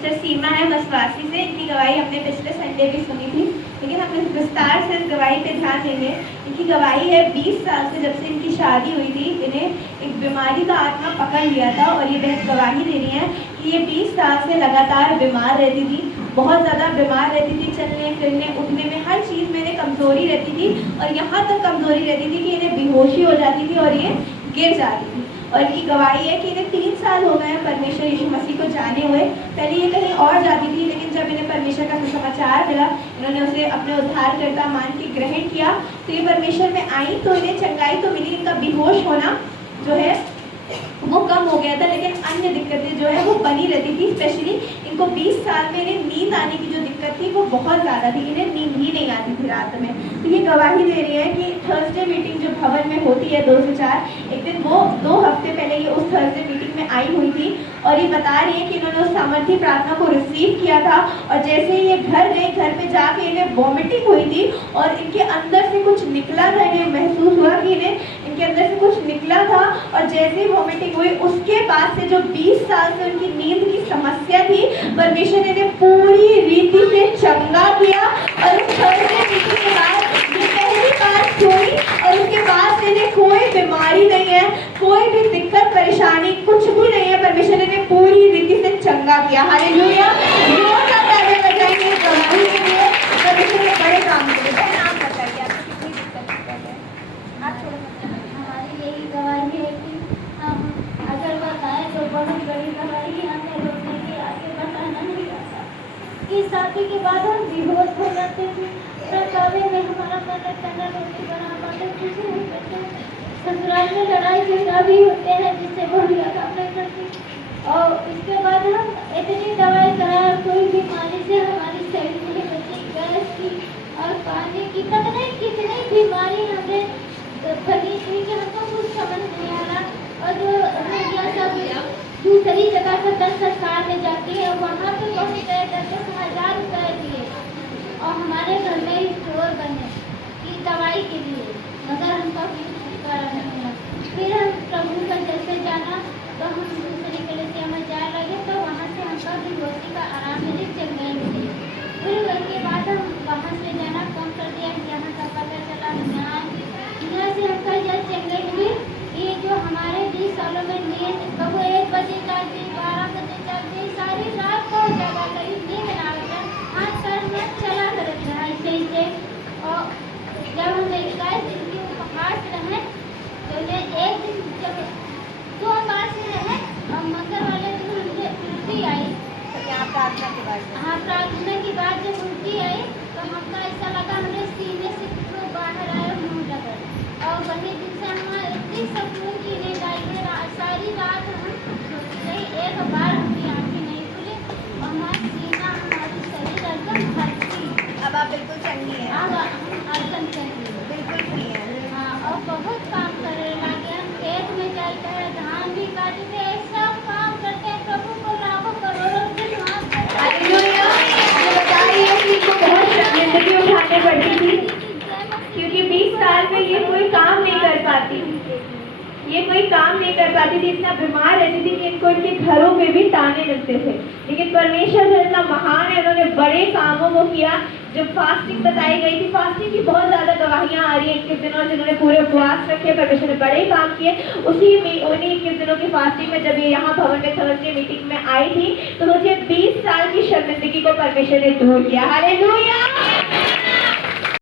Sister सीमा है मसवासी से। इनकी गवाही हमने पिछले संडे भी सुनी थी, लेकिन हम इस विस्तार से इस गवाही पे ध्यान देंगे। इनकी गवाही है 20 साल से, जब से इनकी शादी हुई थी, इन्हें एक बीमारी का आत्मा पकड़ लिया था। और ये बहन गवाही दे रही है कि ये 20 साल से लगातार बीमार रहती थी, बहुत ज़्यादा बीमार रहती थी, चलने फिरने उठने में हर चीज़ में इन्हें कमज़ोरी रहती थी। और यहाँ तक कमज़ोरी रहती थी कि इन्हें बेहोशी हो जाती थी और ये गिर जाती थी। और इनकी गवाही है कि इन्हें 3 साल हो गए हैं परमेश्वर यीशु मसीह को जाने हुए। पहले ये कहीं और जाती थी, लेकिन जब इन्हें परमेश्वर का सुसमाचार मिला, इन्होंने उसे अपने उद्धारकर्ता मान के ग्रहण किया, तो ये परमेश्वर में आई, तो इन्हें चंगाई तो मिली। इनका बेहोश होना जो है वो कम हो गया था, लेकिन अन्य दिक्कतें जो है वो बनी रहती थी। स्पेशली इनको 20 साल में इन्हें नींद आने की जो दिक्कत थी वो बहुत ज़्यादा थी, इन्हें नींद ही नहीं आती थी रात में। तो ये गवाही दे रही है कि थर्सडे मीटिंग जो भवन में होती है 2 से 4, एक दिन वो 2 हफ्ते पहले ये उस थर्सडे मीटिंग में आई हुई थी। और ये बता रही है कि इन्होंने उस सामर्थी प्रार्थना को रिसीव किया था, और जैसे ही ये घर गई, घर पे जाके इन्हें वॉमिटिंग हुई थी और इनके अंदर से कुछ निकला था। इन्हें महसूस हुआ कि इनके अंदर से कुछ निकला था, और जैसे ही वॉमिटिंग हुई उसके बाद से जो 20 साल से उनकी नींद की समस्या थी, परमेश्वर ने इन्हें पूरी रीति से चंगा किया। और उस थर्सडे मीटिंग के बाद ये पहली बार सोई, और उसके बाद से इन्हें कोई बीमारी नहीं है, कोई भी दिक्कत परेशानी कुछ भी नहीं है। परमेश्वर ने इन्हें पूरी रीति से चंगा किया। हालेलुया, जोरदार तालियां बजाएंगे गवाही के लिए। परमेश्वर ने बड़े काम किए। आप बताइए आपको कितनी दिक्कत है? आप छोड़ सकते हैं। हमारी यही गवाही है कि हम अगर बताएं तो बहुत बड़ी गवाही, हमें रोने के आगे बताना नहीं आता। कि शादी के बाद हम बेहोश हो जाते थे, प्रकावे में हमारा मन करना रोटी बना पाते, खुशी नहीं करते, ससुराल में लड़ाई झगड़ा भी होते हैं जिससे बढ़िया काम नहीं करती। और इसके बाद हम इतनी दवाई कराया, कोई बीमारी से हमारी शरीर में बची, गैस की और पानी की तक नहीं, कितनी बीमारी हमें फली थी कि हमको कुछ समझ नहीं आ रहा। और जो हमें सब दूसरी जगह से 10 सरकार में जाती है, वहाँ पे पहुँच गए 10,000 रुपये दिए, और हमारे घर में स्टोर बने कि दवाई के लिए, मगर हमका छुटकारा नहीं मिला। फिर हम प्रभु का जैसे जाना तो हम दूसरी कलेसिया में जाने लगे, तो वहाँ से हमका बेहोशी का आराम मिले, चंगाई मिली। फिर उसके बाद हम वहाँ से जाना कम कर दिया, यहाँ का पता चला यहाँ से हमका यह चंगाई मिली। ये जो हमारे 20 सालों में नींद कब 1 बजे जाती, 12 बजे जाती, सारी रात को जगा करी नींद ना आती, हाथ सर में चला करता है ऐसे ही से। और जब हम 21 दिन की उपवास रहे, तो ये एक दिन जब 2 उपवास रहे और मंगल वाले दिन मुझे उल्टी आई। यहाँ प्रार्थना के बाद? हाँ, प्रार्थना के बाद जब उल्टी आई तो हमका ऐसा लगा हमें सीने से कुछ बाहर आया, मुँह लगा। और वही दिन से हमारा इतनी सुकून की नींद आई है, सारी रात हम नहीं, एक बार हमारी आँखें नहीं खुली, और हमारा सीना, हमारी शरीर एकदम हल्की। अब आप बिल्कुल चंगी हैं? अब हम एकदम चंगी हैं, बिल्कुल फ्री हैं। हाँ, और बहुत काम करने लगे हम, खेत में जाते हैं, धान भी काटते हैं, सब काम करते हैं, प्रभु को लाखों करोड़ों रुपये हालेलुया। ये बता रही है कि इनको बहुत शर्मिंदगी उठानी पड़ती थी, क्योंकि 20 साल में ये कोई काम नहीं कर पाती, ये कोई काम नहीं कर पाती थी, इतना बीमार रहती थी कि इनको इनके घरों में भी ताने मिलते थे। लेकिन परमेश्वर जो इतना महान है, उन्होंने बड़े कामों को किया। जो फास्टिंग बताई गई थी, फास्टिंग की बहुत ज़्यादा गवाहियाँ आ रही हैं 21 दिनों, जिन्होंने पूरे उपवास रखे, परमेश्वर ने बड़े काम किए। उन्हीं 21 दिनों की फास्टिंग में जब ये यहाँ भवन में थर्सडे मीटिंग में आई थी, तो सोचिए 20 साल की शर्मिंदगी को परमेश्वर ने दूर किया। हालेलुया।